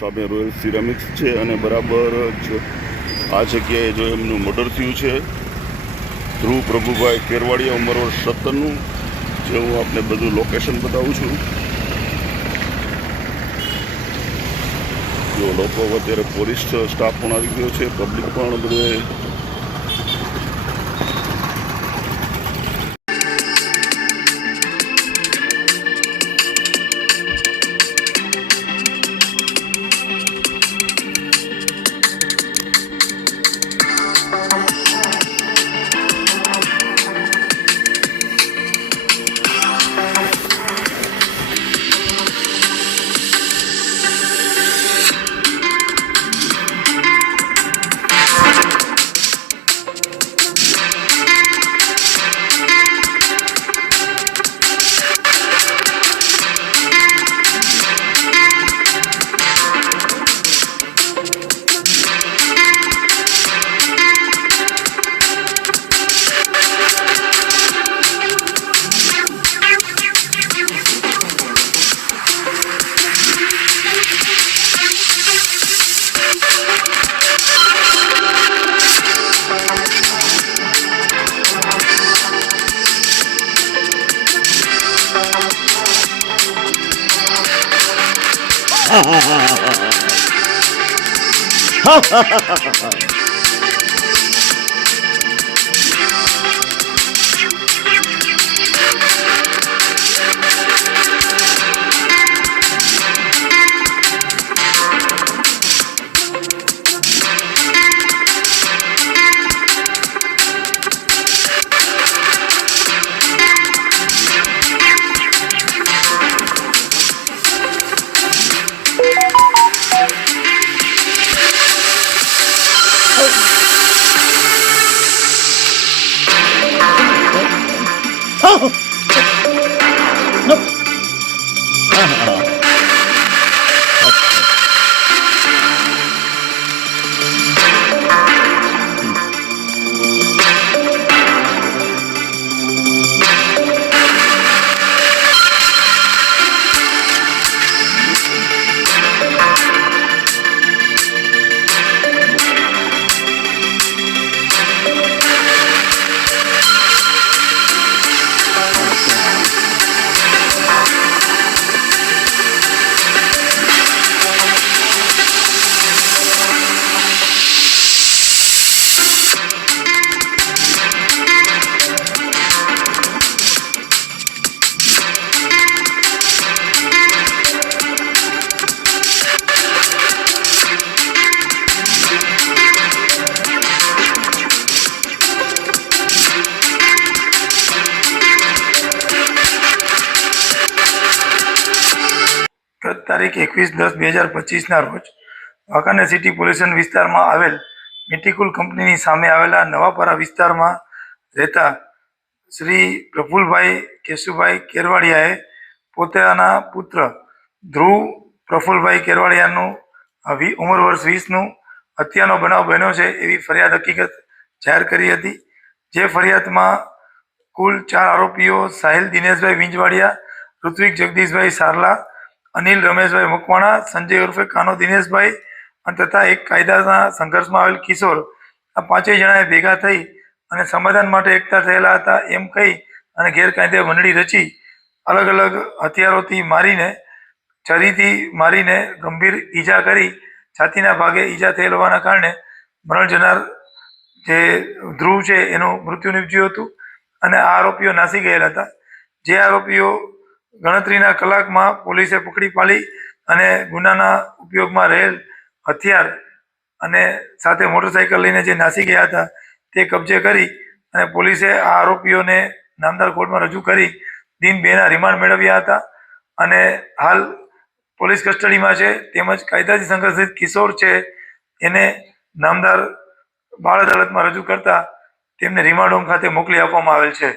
સામે royal ceramics છે અને બરાબર જ આ જગ્યાએ જો એમનું મર્ડર થયું છે ધ્રુવ પ્રભુભાઈ કેરવાડિયા ઉંમર વર્ષ 17નું, જે હું આપને બધું લોકેશન બતાવું છું. જો લોકો અત્યારે પોલીસ સ્ટાફ પણ આવી ગયો છે, પબ્લિક પણ બધે તારીખ 21/10/2025ના રોજ વાંકાનેર સિટી પોલીસ સ્ટેશન વિસ્તારમાં આવેલ મિટિકુલ કંપનીની સામે આવેલા નવાપરા વિસ્તારમાં રહેતા શ્રી પ્રફુલભાઈ કેશુભાઈ કેરવાડિયાએ પોતાના પુત્ર ધ્રુવ પ્રફુલભાઈ કેરવાડિયાનું ઉંમર વર્ષ 20નું હત્યાનો બનાવ બન્યો છે એવી ફરિયાદ હકીકત જાહેર કરી હતી. જે ફરિયાદમાં કુલ 4 આરોપીઓ સાહિલ દિનેશભાઈ વિંજવાડિયા, ઋત્વિક જગદીશભાઈ સારલા, અનિલ રમેશભાઈ મકવાણા, સંજય ઉર્ફે કાનો દિનેશભાઈ અને તથા એક કાયદાના સંઘર્ષમાં આવેલ કિશોર, આ 5 જણાએ ભેગા થઈ અને સમાધાન માટે એકઠા થયેલા હતા એમ કહી અને ગેરકાયદે મંડળી રચી અલગ અલગ હથિયારોથી મારીને, છરીથી મારીને ગંભીર ઈજા કરી છાતીના ભાગે ઈજા થયેલ હોવાના કારણે મરણ જનાર જે ધ્રુવ છે એનું મૃત્યુ નીપજ્યું હતું અને આ આરોપીઓ નાસી ગયેલા હતા. જે આરોપીઓ ગણતરીના કલાકમાં પોલીસે પકડી પાડી અને ગુનાના ઉપયોગમાં રહેલ હથિયાર અને સાથે મોટરસાઇકલ લઈને જે નાસી ગયા હતા તે કબજે કરી અને પોલીસે આ આરોપીઓને નામદાર કોર્ટમાં રજૂ કરી દિન 2ના રિમાન્ડ મેળવ્યા હતા અને હાલ પોલીસ કસ્ટડીમાં છે. તેમજ કાયદાથી સંઘર્ષિત કિશોર છે એને નામદાર બાળ અદાલતમાં રજૂ કરતા તેમને રિમાન્ડ હોમ ખાતે મોકલી આપવામાં આવેલ છે.